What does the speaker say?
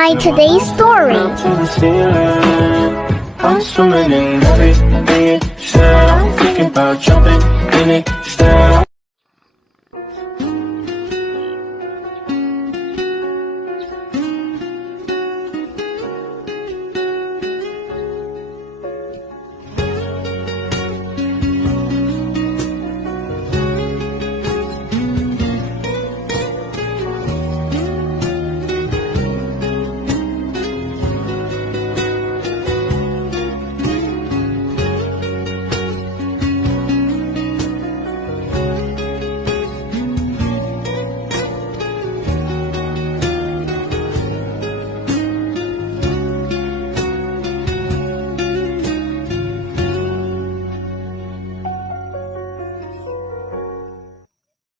my today's story. I'm swimming in everything you said. I'm thinking about jumping in it.